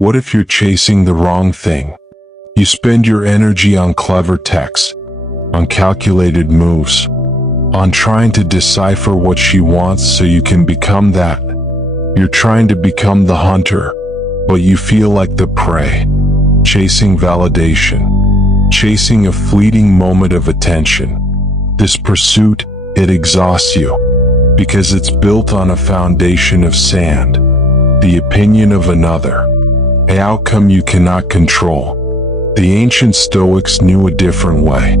What if you're chasing the wrong thing? You spend your energy on clever texts, on calculated moves, on trying to decipher what she wants so you can become that. You're trying to become the hunter, but you feel like the prey, chasing validation, chasing a fleeting moment of attention. This pursuit, it exhausts you, because it's built on a foundation of sand, the opinion of another, an outcome you cannot control. The ancient Stoics knew a different way,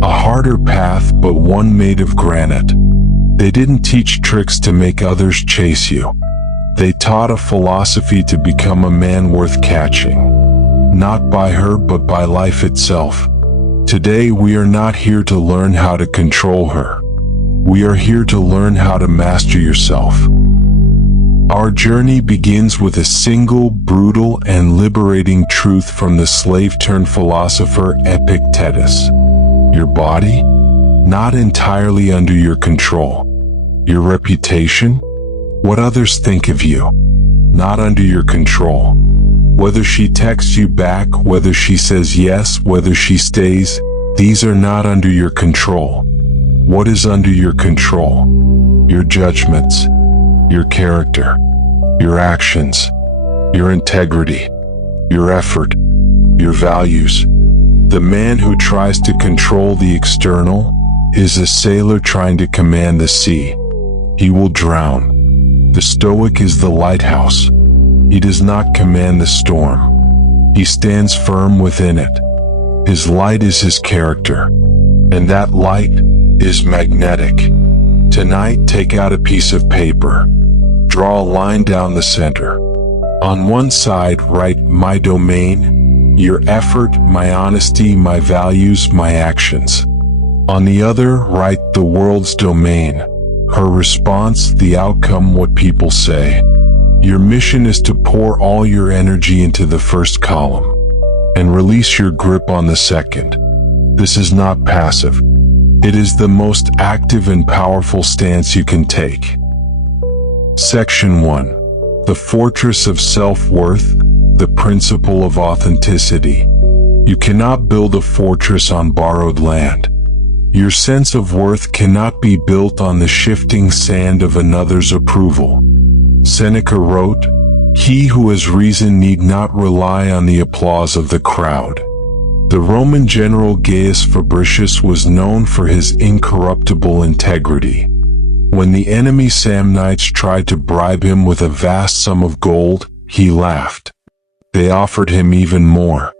a harder path but one made of granite. They didn't teach tricks to make others chase you. They taught a philosophy to become a man worth catching, not by her but by life itself. Today we are not here to learn how to control her. We are here to learn how to master yourself. Our journey begins with a single, brutal, and liberating truth from the slave-turned-philosopher Epictetus. Your body? Not entirely under your control. Your reputation? What others think of you? Not under your control. Whether she texts you back, whether she says yes, whether she stays, these are not under your control. What is under your control? Your judgments, your character, your actions, your integrity, your effort, your values. The man who tries to control the external is a sailor trying to command the sea. He will drown. The Stoic is the lighthouse. He does not command the storm. He stands firm within it. His light is his character, and that light is magnetic. Tonight, take out a piece of paper. Draw a line down the center. On one side, write my domain, your effort, my honesty, my values, my actions. On the other, write the world's domain, her response, the outcome, what people say. Your mission is to pour all your energy into the first column and release your grip on the second. This is not passive. It is the most active and powerful stance you can take. Section 1. The Fortress of Self-Worth, the Principle of Authenticity. You cannot build a fortress on borrowed land. Your sense of worth cannot be built on the shifting sand of another's approval. Seneca wrote, "He who has reason need not rely on the applause of the crowd." The Roman general Gaius Fabricius was known for his incorruptible integrity. When the enemy Samnites tried to bribe him with a vast sum of gold, he laughed. They offered him even more.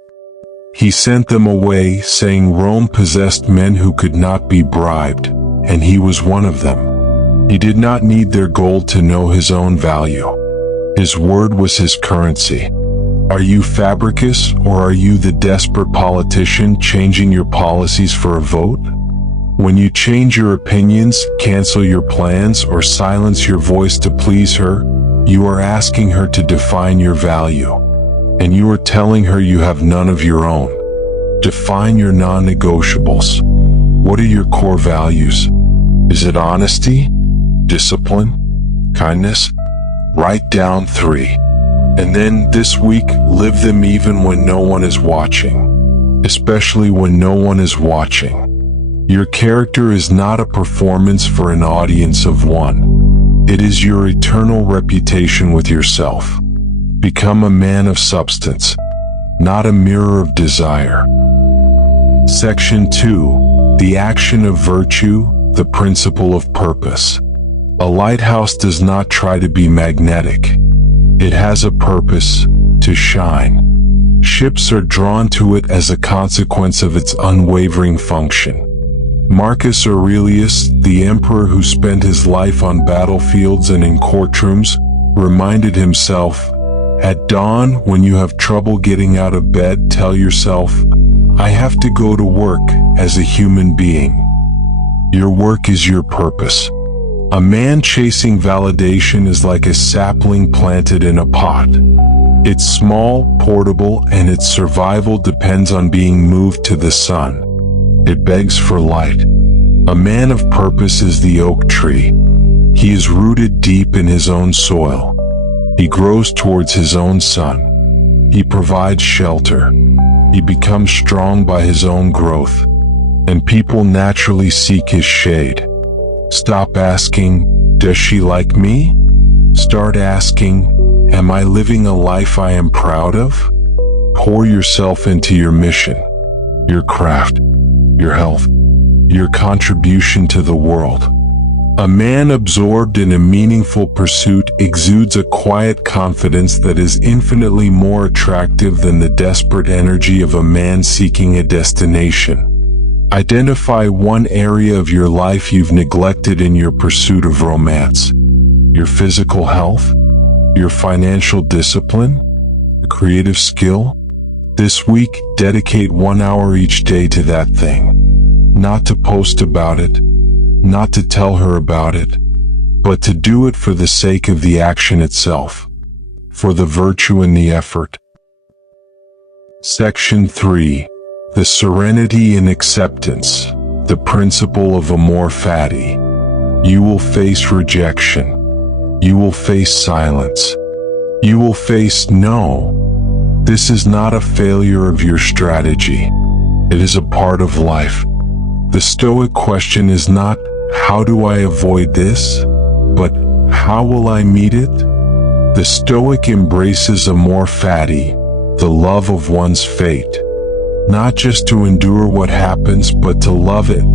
He sent them away, saying Rome possessed men who could not be bribed, and he was one of them. He did not need their gold to know his own value. His word was his currency. Are you Fabricius, or are you the desperate politician changing your policies for a vote? When you change your opinions, cancel your plans, or silence your voice to please her, you are asking her to define your value. And you are telling her you have none of your own. Define your non-negotiables. What are your core values? Is it honesty? Discipline? Kindness? Write down 3. And then, this week, live them even when no one is watching. Especially when no one is watching. Your character is not a performance for an audience of one. It is your eternal reputation with yourself. Become a man of substance, not a mirror of desire. Section 2. The Action of Virtue, the Principle of Purpose. A lighthouse does not try to be magnetic. It has a purpose, to shine. Ships are drawn to it as a consequence of its unwavering function. Marcus Aurelius, the emperor who spent his life on battlefields and in courtrooms, reminded himself, "At dawn, when you have trouble getting out of bed, tell yourself, I have to go to work as a human being." Your work is your purpose. A man chasing validation is like a sapling planted in a pot. It's small, portable, and its survival depends on being moved to the sun. It begs for light. A man of purpose is the oak tree. He is rooted deep in his own soil. He grows towards his own sun. He provides shelter. He becomes strong by his own growth, and people naturally seek his shade. Stop asking, "Does she like me?" Start asking, "Am I living a life I am proud of?" Pour yourself into your mission, your craft, your health, your contribution to the world. A man absorbed in a meaningful pursuit exudes a quiet confidence that is infinitely more attractive than the desperate energy of a man seeking a destination. Identify one area of your life you've neglected in your pursuit of romance. Your physical health, your financial discipline, a creative skill. This week, dedicate 1 hour each day to that thing. Not to post about it, not to tell her about it, but to do it for the sake of the action itself, for the virtue in the effort. Section 3. The serenity in acceptance, the principle of amor fati. You will face rejection. You will face silence. You will face no. This is not a failure of your strategy. It is a part of life. The Stoic question is not, "How do I avoid this?" but "How will I meet it?" The Stoic embraces amor fati, the love of one's fate. Not just to endure what happens, but to love it.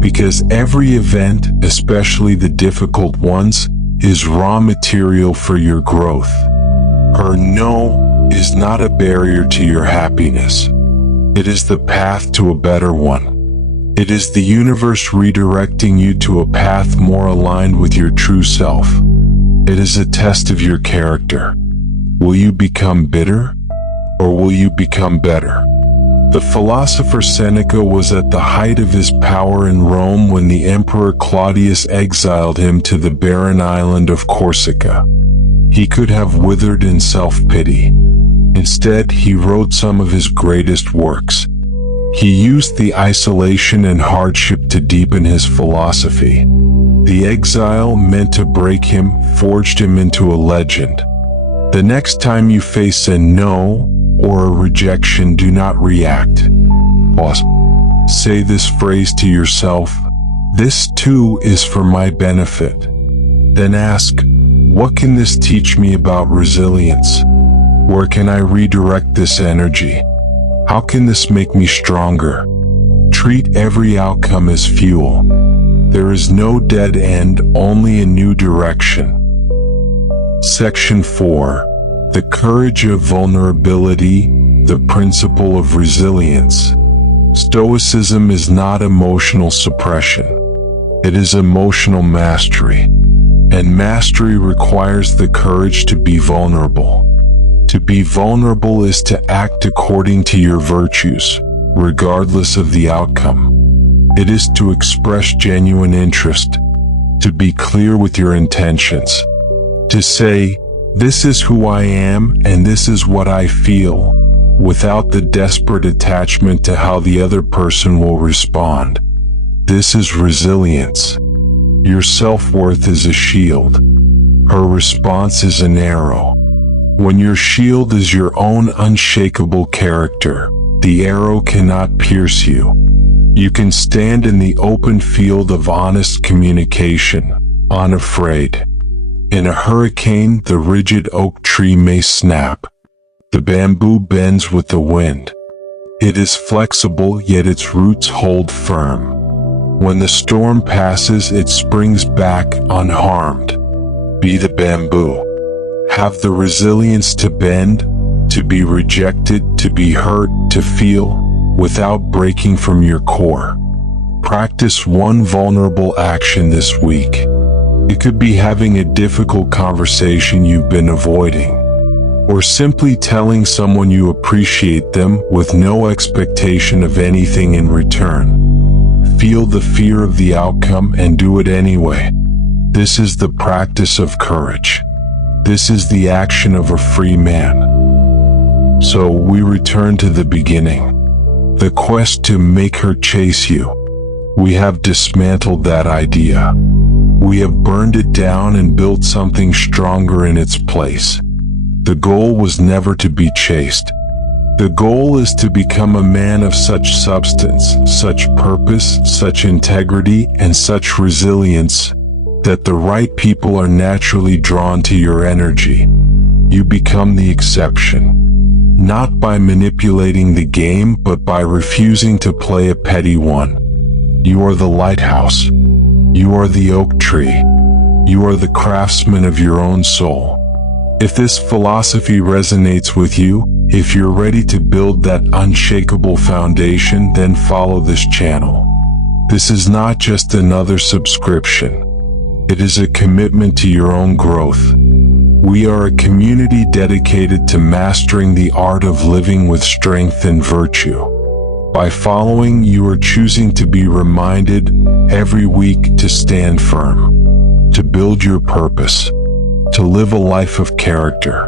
Because every event, especially the difficult ones, is raw material for your growth. Her no is not a barrier to your happiness. It is the path to a better one. It is the universe redirecting you to a path more aligned with your true self. It is a test of your character. Will you become bitter, or will you become better? The philosopher Seneca was at the height of his power in Rome when the Emperor Claudius exiled him to the barren island of Corsica. He could have withered in self-pity. Instead, he wrote some of his greatest works. He used the isolation and hardship to deepen his philosophy. The exile, meant to break him, forged him into a legend. The next time you face a no or a rejection, do not react. Pause. Say this phrase to yourself, "This too is for my benefit." Then ask, what can this teach me about resilience? Where can I redirect this energy? How can this make me stronger? Treat every outcome as fuel. There is no dead end, only a new direction. Section 4. The courage of vulnerability, the principle of resilience. Stoicism is not emotional suppression. It is emotional mastery. And mastery requires the courage to be vulnerable. To be vulnerable is to act according to your virtues, regardless of the outcome. It is to express genuine interest, to be clear with your intentions, to say, "This is who I am and this is what I feel," without the desperate attachment to how the other person will respond. This is resilience. Your self-worth is a shield. Her response is an arrow. When your shield is your own unshakable character, the arrow cannot pierce you. You can stand in the open field of honest communication, unafraid. In a hurricane, the rigid oak tree may snap. The bamboo bends with the wind. It is flexible, yet its roots hold firm. When the storm passes, it springs back unharmed. Be the bamboo. Have the resilience to bend, to be rejected, to be hurt, to feel, without breaking from your core. Practice one vulnerable action this week. It could be having a difficult conversation you've been avoiding, or simply telling someone you appreciate them with no expectation of anything in return. Feel the fear of the outcome and do it anyway. This is the practice of courage. This is the action of a free man. So we return to the beginning. The quest to make her chase you. We have dismantled that idea. We have burned it down and built something stronger in its place. The goal was never to be chased. The goal is to become a man of such substance, such purpose, such integrity, and such resilience that the right people are naturally drawn to your energy. You become the exception. Not by manipulating the game, but by refusing to play a petty one. You are the lighthouse. You are the oak tree. You are the craftsman of your own soul. If this philosophy resonates with you, if you're ready to build that unshakable foundation, then follow this channel. This is not just another subscription. It is a commitment to your own growth. We are a community dedicated to mastering the art of living with strength and virtue. By following, you are choosing to be reminded every week to stand firm, to build your purpose, to live a life of character.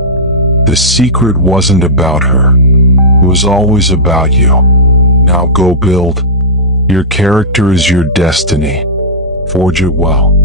The secret wasn't about her. It was always about you. Now go build. Your character is your destiny. Forge it well.